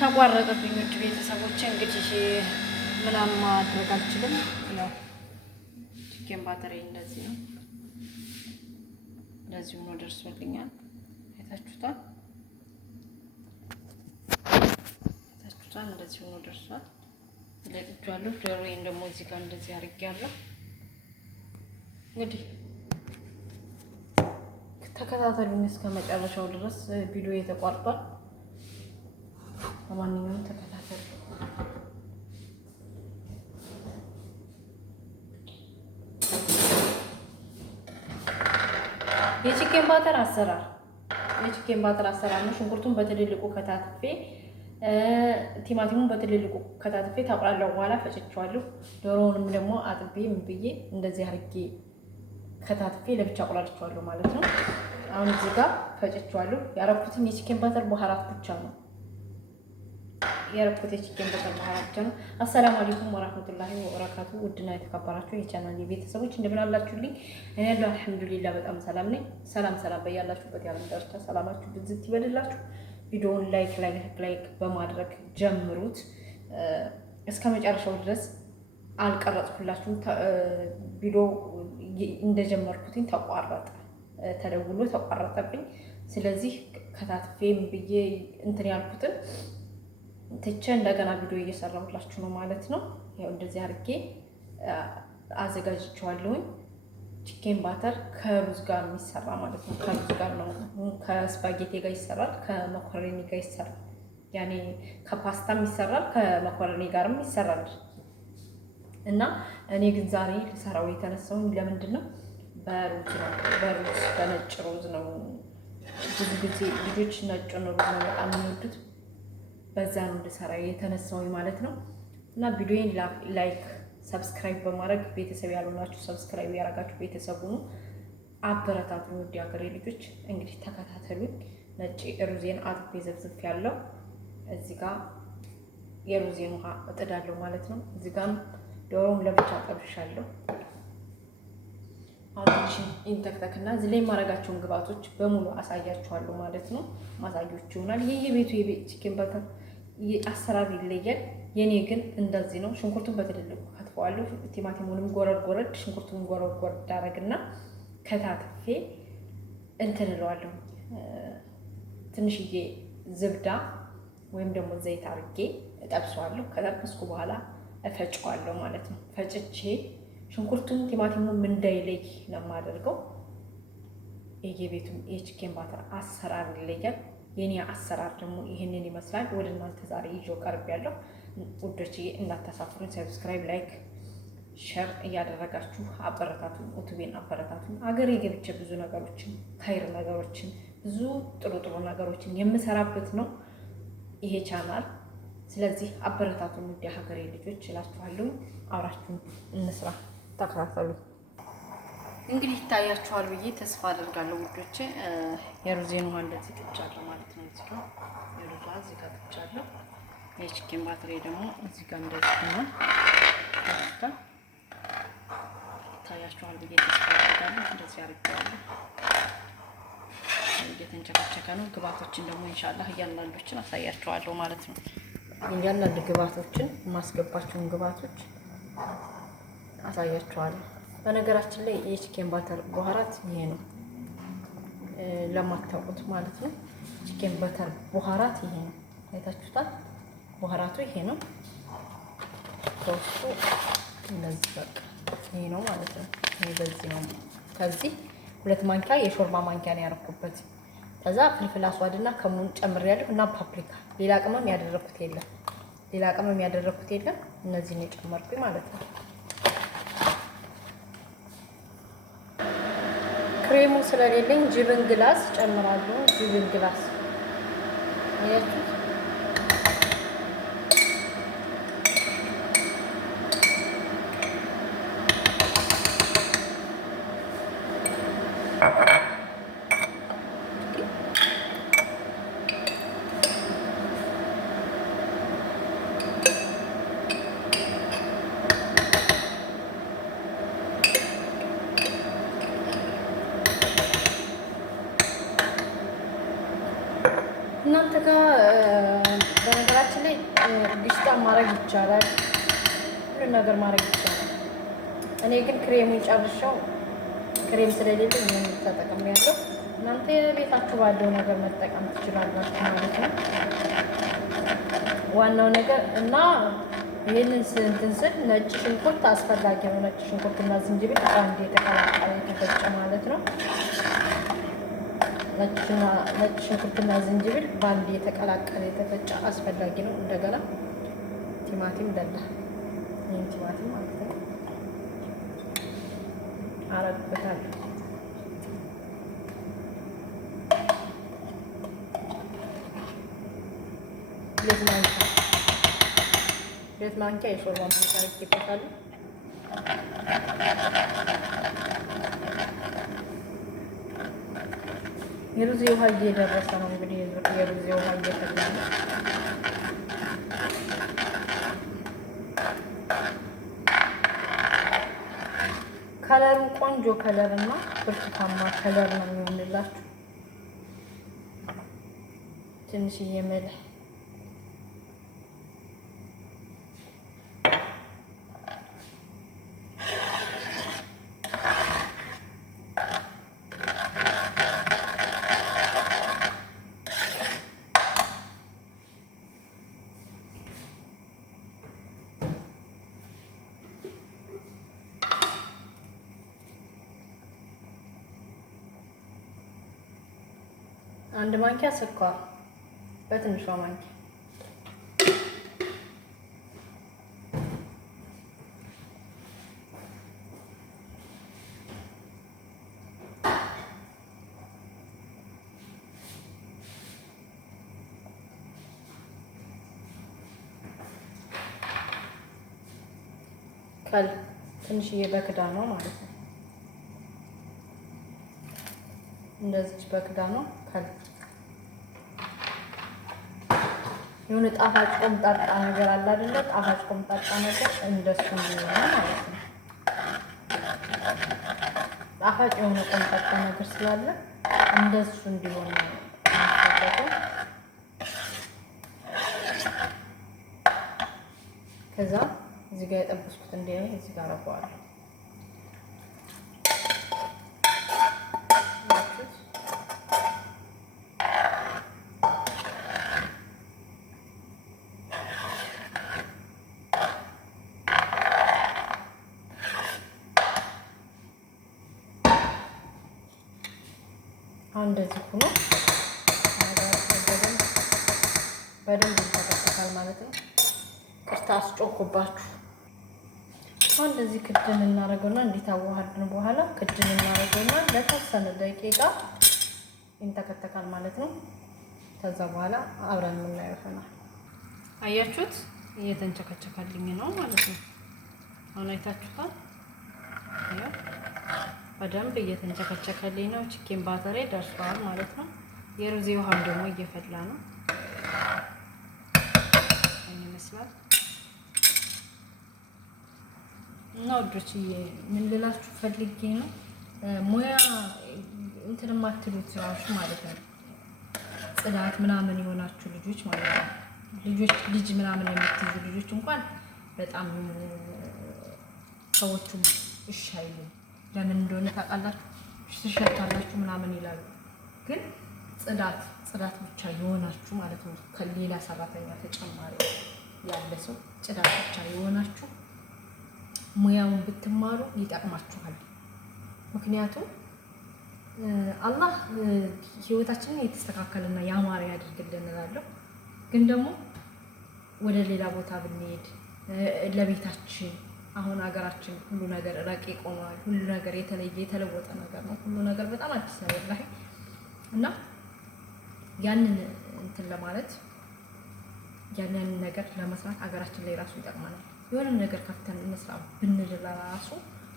ተቋረጠብኝ። ውድ ቤተሰቦቼ እንግዲህ ምናምን ማድረግ አልችልም። ያው ቺኬን ባተሪ እንደዚህ ነው። እንደዚህ ሆኖ ደርሶልኛል። አይታችሁታል? እንደዚህ ሆኖ ደርሷል። ለቅጃለሁ። ዶሮዬን ደግሞ እዚህ ጋር እንደዚህ አድርጌያለሁ። እንግዲህ ተከታተሉኝ እስከ መጨረሻው ድረስ። ቪዲዮ የተቋርጧል። ለማንኛውም ተከታተሉ። የቺኬን ባተር አሰራር ነው። ሽንኩርቱን በትልልቁ ከታትፌ ቲማቲሙን በትልልቁ ከታትፌ ታቁላላው በኋላ ፈጭቼዋለሁ። ዶሮውንም ደግሞ አጥቤ ምን ብዬ እንደዚህ አድርጌ ከታትፌ ለብቻ አቁላልቼዋለሁ ማለት ነው። አሁን እዚህ ጋር ፈጭቼዋለሁ። ያረኩትም የቺኬን ባተር በኋራት ብቻ ነው። አሰላሙ አለይኩም ወራህመቱላሂ ወበረካቱ። ውድና የተከበራችሁ የቻናሌ ቤተሰቦች እንደምን አላችሁልኝ? እኔ ያለው አልሐምዱሊላህ በጣም ሰላም ነኝ። ሰላም በያላችሁበት ያለም ዳርቻ ሰላማችሁ ብዝት ይበልላችሁ። ቪዲዮውን ላይክ በማድረግ ጀምሩት። እስከ መጨረሻው ድረስ አልቀረጽኩላችሁም። ቪዲዮ እንደጀመርኩትኝ ተደውሎ ተቋረጠብኝ። ስለዚህ ከታትፌም ብዬ እንትን ያልኩትን ትቼ እንደገና ቪዲዮ እየሰራሁላችሁ ነው ማለት ነው። ያው እንደዚህ አድርጌ አዘጋጅቼዋለሁኝ። ቺኬን ባተር ከሩዝ ጋር የሚሰራ ማለት ነው። ከሩዝ ጋር ነው፣ ከስፓጌቲ ጋር ይሰራል፣ ከመኮረኒ ጋር ይሰራል። ያኔ ከፓስታም ይሰራል፣ ከመኮረኒ ጋርም ይሰራል። እና እኔ ግን ዛሬ ልሰራው የተነሳው ለምንድን ነው? በነጭ ሩዝ ነው። ብዙ ጊዜ ልጆች ነጭ ሩዝ ነው በጣም የሚወዱት። በዛ ነው ልሰራ የተነሳው ማለት ነው። እና ቪዲዮን ላይክ ሰብስክራይብ በማድረግ ቤተሰብ ያልሆናችሁ ሰብስክራይብ ያደረጋችሁ ቤተሰቡ ነው። አበረታቱ። ውድ ሀገሬ ልጆች እንግዲህ ተከታተሉኝ። ነጭ ሩዜን አጥቤ ዘፍዝፍ ያለው እዚህ ጋር የሩዜን ውሃ እጥዳለሁ ማለት ነው። እዚህ ጋርም ዶሮውን ለብቻ ጠብሻለሁ። አሁን ኢንተክተክና እዚህ ላይ ማረጋቸውን ግብአቶች በሙሉ አሳያችኋለሁ ማለት ነው። ማሳያችሁ ይሆናል። የቤቱ ቺኬን ባተር አሰራር ይለያል። የኔ ግን እንደዚህ ነው። ሽንኩርቱን በትልልቁ ከትፈዋለሁ። ቲማቲሙንም ጎረድ ሽንኩርቱን ጎረድ ዳረግና ከታትፌ እንትን እለዋለሁ። ትንሽዬ ዝብዳ ወይም ደግሞ ዘይት አድርጌ እጠብሰዋለሁ። ከጠበስኩ በኋላ እፈጨዋለሁ ማለት ነው። ፈጭቼ ሽንኩርቱን ቲማቲሙን እንዳይለይ ነው የማደርገው። የቤቱ የቺኬን ባተር አሰራር ይለያል። የኔ አሰራር ደግሞ ይሄንን ይመስላል። ወደ እናንተ ዛሬ ይዤው ቀርቤያለሁ። ውዶችዬ እንዳታሳፍሩኝ። ሰብስክራይብ፣ ላይክ፣ ሼር እያደረጋችሁ አበረታቱን። ዩቲዩብን አበረታቱን። አገሬ ገብቼ ብዙ ነገሮችን ካይር ነገሮችን ብዙ ጥሩ ነገሮችን የምሰራበት ነው ይሄ ቻናል። ስለዚህ አበረታቱን ውድ ሀገሬ ልጆች እላችኋለሁ። አብራችሁን እንስራ። ተከታተሉ። እንግዲህ ይታያችኋል ብዬ ተስፋ አደርጋለሁ ውዶቼ። የሩዜን ውሃ እንደዚህ ጥጃለሁ ማለት ነው። እዚህ ጋር የሩዟ እዚህ ጋር ጥጃለሁ። የቺኬን ባተሪ ደግሞ እዚህ ጋር እንደዚህ ነው። ይታያችኋል ብዬ ተስፋ አደርጋለሁ። እንደዚህ አድርጌዋለሁ። እየተንጨቀጨቀ ነው። ግብአቶችን ደግሞ ኢንሻአላህ እያንዳንዶችን አሳያችኋለሁ ማለት ነው። እያንዳንዱ ግብአቶችን ማስገባቸውን ግብአቶች አሳያችኋለሁ። በነገራችን ላይ የቺኬን ባተር በኋራት ይሄ ነው፣ ለማታውቁት ማለት ነው። ቺኬን ባተር በኋራት ይሄ ነው። አይታችሁታል። በኋራቱ ይሄ ነው። ከውስጡ እንደዚህ በቃ ይሄ ነው ማለት ነው። ይሄ በዚህ ነው። ከዚህ 2 ማንኪያ የሾርባ ማንኪያ ነው ያደረኩበት። ከዛ ፍልፍል አስዋድና ከሙን ጨምሬያለሁ እና ፓፕሪካ። ሌላ ቅመም ያደረኩት የለም። እነዚህን የጨመርኩኝ ማለት ነው። ክሬሙ ስለሌለኝ ጅብን ግላስ ጨምራለሁ። ጅብን ግላስ አያችሁ። እናንተ ጋር በነገራችን ላይ ግሽጣ ማድረግ ይቻላል፣ ሁሉን ነገር ማድረግ ይቻላል። እኔ ግን ክሬሙን ጨርሻው ክሬም ስለሌለኝ ምን ተጠቅሜ ያለው እናንተ ቤታችሁ ባለው ነገር መጠቀም ትችላላችሁ ማለት ነው። ዋናው ነገር እና ይህንን እንትን ስል ነጭ ሽንኩርት አስፈላጊ ነው። ነጭ ሽንኩርትና ዝንጅብል አንድ የተቀላቀለ የተፈጨ ማለት ነው። ነጭ ሽንኩርትና ዝንጅብል በአንድ የተቀላቀለ የተፈጨ አስፈላጊ ነው። እንደገና ቲማቲም ደላ ይህን ቲማቲም ማለት ነው አረግበታለሁ። ሁለት ማንኪያ የሾርባ ማንኪያ አድርጌበታለሁ። የሩዝ ውሃ እየደረሰ ነው። እንግዲህ የሩዝ ውሃ እየፈላ ነው። ከለሩ ቆንጆ ከለር እና ብርቱካማ ከለር ነው የሚሆንላችሁ። ትንሽዬ መልህ አንድ ማንኪያ ስኳር በትንሿ ማንኪያ ከል ትንሽዬ በክዳን ነው ማለት ነው። እንደዚህ በክዳን ነው ከል የሆነ ጣፋጭ ቆምጣጣ ነገር አለ አይደለ? ጣፋጭ ቆምጣጣ ነገር እንደሱ ነው ማለት ነው። ጣፋጭ የሆነ ቆምጣጣ ነገር ስላለ እንደሱ እንዲሆን ነው የሚፈልገው። ከዛ እዚህ ጋር የጠበስኩት እንዲያይ እዚህ ጋር አረጋዋለሁ። አሁን እንደዚህ ሆኖ በደንብ ይተከተካል ማለት ነው። ቅርታ አስጮኩባችሁ። አሁን እንደዚህ ክድን እናደርገውና እንዲታዋሃድን በኋላ ክድን እናደርገውና ለተወሰነ ደቂቃ ይንተከተካል ማለት ነው። ከዛ በኋላ አብረን የምናየው ይሆናል። አያችሁት? እየተንቸከቸካልኝ ነው ማለት ነው። አሁን አይታችሁታል። በደንብ እየተንቸከቸከልኝ ነው። ቺኬን ባተሬ ደርሷል ማለት ነው። የሩዝ ውሃም ደግሞ እየፈላ ነው። ይሄን ይመስላል እና ወዶች ምን ልላችሁ ፈልጌ ነው ሙያ እንትን ማትሉት ራሱ ማለት ነው። ጽዳት ምናምን የሆናችሁ ልጆች ማለት ነው። ልጅ ምናምን የምትይዙ ልጆች እንኳን በጣም ሰዎቹም እሺ አይሉም። ለምን እንደሆነ ታውቃላችሁ? ትሸታላችሁ ምናምን ይላሉ። ግን ጽዳት ብቻ የሆናችሁ ማለት ነው። ከሌላ ሰራተኛ ተጨማሪ ያለ ሰው ጽዳት ብቻ የሆናችሁ ሙያውን ብትማሩ ይጠቅማችኋል። ምክንያቱም አላህ ህይወታችንን የተስተካከለና ያማረ ያድርግልን እላለሁ። ግን ደግሞ ወደ ሌላ ቦታ ብንሄድ ለቤታችን አሁን ሀገራችን ሁሉ ነገር ረቂቅ ሆኗል። ሁሉ ነገር የተለየ የተለወጠ ነገር ነው። ሁሉ ነገር በጣም አዲስ ነው ወላሂ። እና ያንን እንትን ለማለት ያንን ነገር ለመስራት ሀገራችን ላይ ራሱ ይጠቅመናል። የሆነ ነገር ከፍተን እንስራ ብንል ራሱ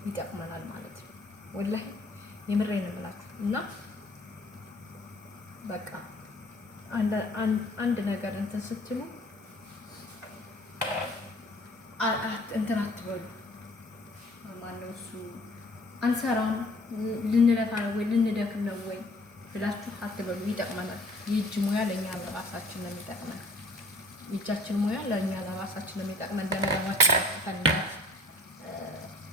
ይጠቅመናል ማለት ነው። ወላሂ የምሬን እምላችሁ እና በቃ አንድ ነገር እንትን ስትሉ እንትን አትበሉ። ማነው እሱ አንሰራም ልንለፋ ነው ወይ ልንደክም ነው ወይ ብላችሁ አትበሉ። ይጠቅመናል። የእጅ ሙያ ለእኛ ለራሳችን ነው የሚጠቅመን። የእጃችን ሙያ ለእኛ ለራሳችን ነው የሚጠቅመን። ለነገራችን አጥተንላት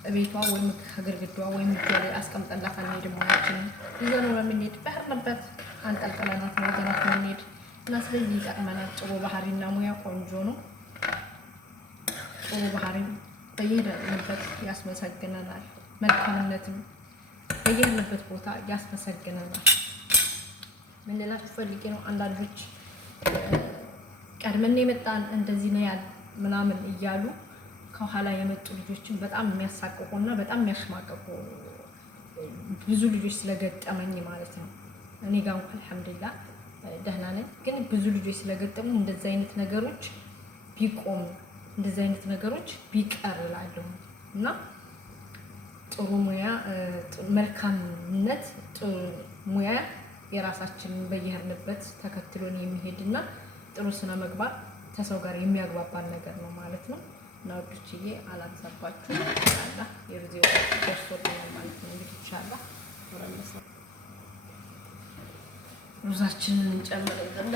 ቤቷ ወይም ከግድግዳዋ ወይም እጇ ላይ አስቀምጠላት አንሄድም። ሙያችንን ይዘን ነው የምንሄድ። በህርንበት አንጠልጥለናት ነው ይዘናት ነው የምንሄድ እና ስለዚህ ይጠቅመናል። ጥሩ ባህሪና ሙያ ቆንጆ ነው። ጥሩ ባህሪ በየሄድንበት ያስመሰግነናል። መልካምነትም በየሄድንበት ቦታ ያስመሰግነናል። ምን ልላችሁ ፈልጌ ነው፣ አንዳንዶች ቀድመን የመጣን እንደዚህ ነው ያል ምናምን እያሉ ከኋላ የመጡ ልጆችን በጣም የሚያሳቅቁና በጣም የሚያሽማቀቁ ብዙ ልጆች ስለገጠመኝ ማለት ነው። እኔ ጋር እንኳን አልሐምዱሊላህ ደህና ነኝ። ግን ብዙ ልጆች ስለገጠሙ እንደዚህ አይነት ነገሮች ቢቆሙ እንደዚህ አይነት ነገሮች ቢቀር እላለሁ እና ጥሩ ሙያ መልካምነት ጥሩ ሙያ የራሳችንን በየሄድንበት ተከትሎን የሚሄድና ጥሩ ስነ ምግባር ከሰው ጋር የሚያግባባን ነገር ነው ማለት ነው። እና ወዶችዬ አላብዛባችሁ ኢንሻአላህ የሩዜው ደርሶልኛል ማለት ነው። እንግዲህ ኢንሻአላህ ወራለሰ ሩዛችንን እንጨምርልና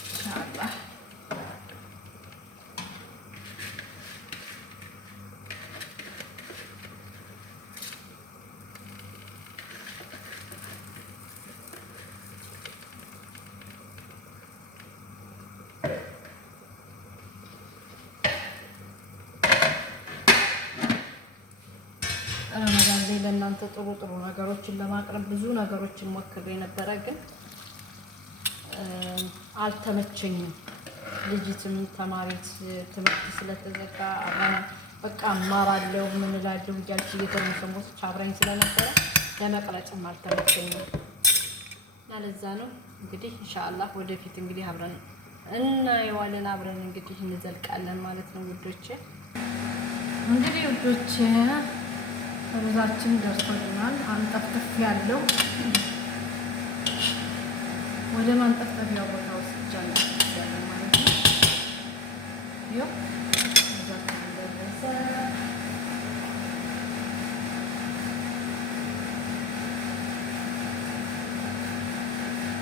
ኢንሻአላህ ረመዳን ላይ ለእናንተ ጥሩ ጥሩ ነገሮችን ለማቅረብ ብዙ ነገሮችን ሞክሬ ነበረ፣ ግን አልተመቸኝም። ልጅትም ተማሪት ትምህርት ስለተዘጋ በቃ እማራለሁ ምን እላለሁ እያልኩ እየተመሰሞች አብራኝ ስለነበረ ለመቅረጽም አልተመቸኝም እና ለዛ ነው እንግዲህ ኢንሻአላህ ወደፊት እንግዲህ አብረን እናየዋለን። አብረን እንግዲህ እንዘልቃለን ማለት ነው ውዶቼ። እንግዲህ ውዶቼ ሩዛችን ደርሶልናል። አንጠፍጥፍ ያለው ወደ ማንጠፍጠፊያ ቦታ ወስጃለሁ ማለት ነው። ይኸው ሩዛችን ደረሰ።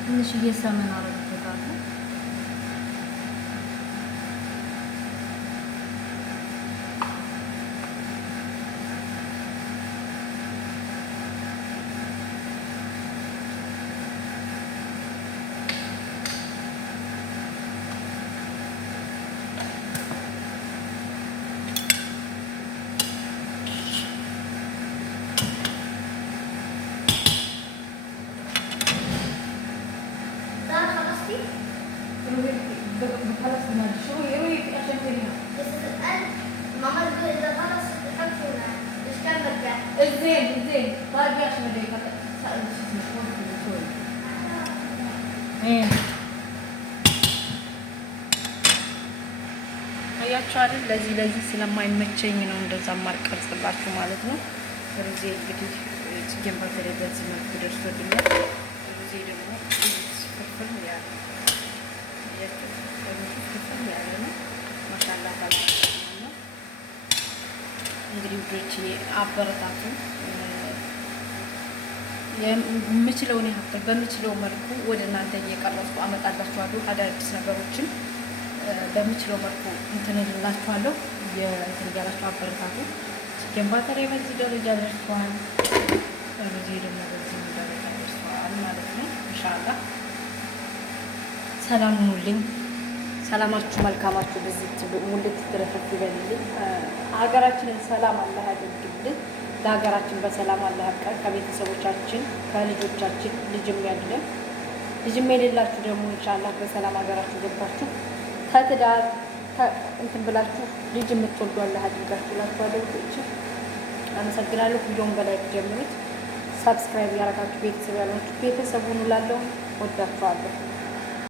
ትንሽዬ ሰመን አረግበታለሁ። خلاص ما شو يروي عشان كذا بس الآن ماما تقول إذا خلص يحطونا إيش كان بدك الزين باقي عشان بدي سأل شو اسمه شوي إيه አያችሁ አይደል? ለዚህ ስለማይመቸኝ ነው እንደዛ ማልቀርጽላችሁ ማለት ነው። ሩዜ እንግዲህ ጭጌን በተለይ በዚህ መልኩ ደርሶልኛል። ሩዜ ደግሞ ፍርፍር ያለ ነው ማሻአላ ታላ ነው። እንግዲህ ውዶች አበረታቱ። የምችለውን ያህል በምችለው መልኩ ወደ እናንተ እየቀረጽኩ አመጣላችኋለሁ። አዳዲስ ነገሮችን በምችለው መልኩ እንትን እላችኋለሁ። የእንትን እያላችሁ አበረታቱ። ጭጌን በተለይ በዚህ ደረጃ ደርሷል። ሩዜ ደግሞ በዚህ ደረጃ ደርሷል ማለት ነው። ኢንሻአላህ ሰላም ሁኑልኝ። ሰላማችሁ መልካማችሁ በዚህ ሙልት ትረፍት ይበልልኝ። ሀገራችንን ሰላም አላህ ያድርግልን። ለሀገራችን በሰላም አላህ ያብቃን። ከቤተሰቦቻችን ከልጆቻችን ልጅም ያድለን። ልጅም የሌላችሁ ደግሞ ኢንሻአላህ በሰላም ሀገራችሁ ገብታችሁ ከትዳር እንትን ብላችሁ ልጅ የምትወልዱ አላህ አድርጋችሁ ላችኋለሁ። አመሰግናለሁ። ቪዲዮውን በላይ ጀምሩት። ሰብስክራይብ ያደረጋችሁ ቤተሰብ ያላችሁ ቤተሰብ ሁኑ። ላለው ወዳችኋለሁ።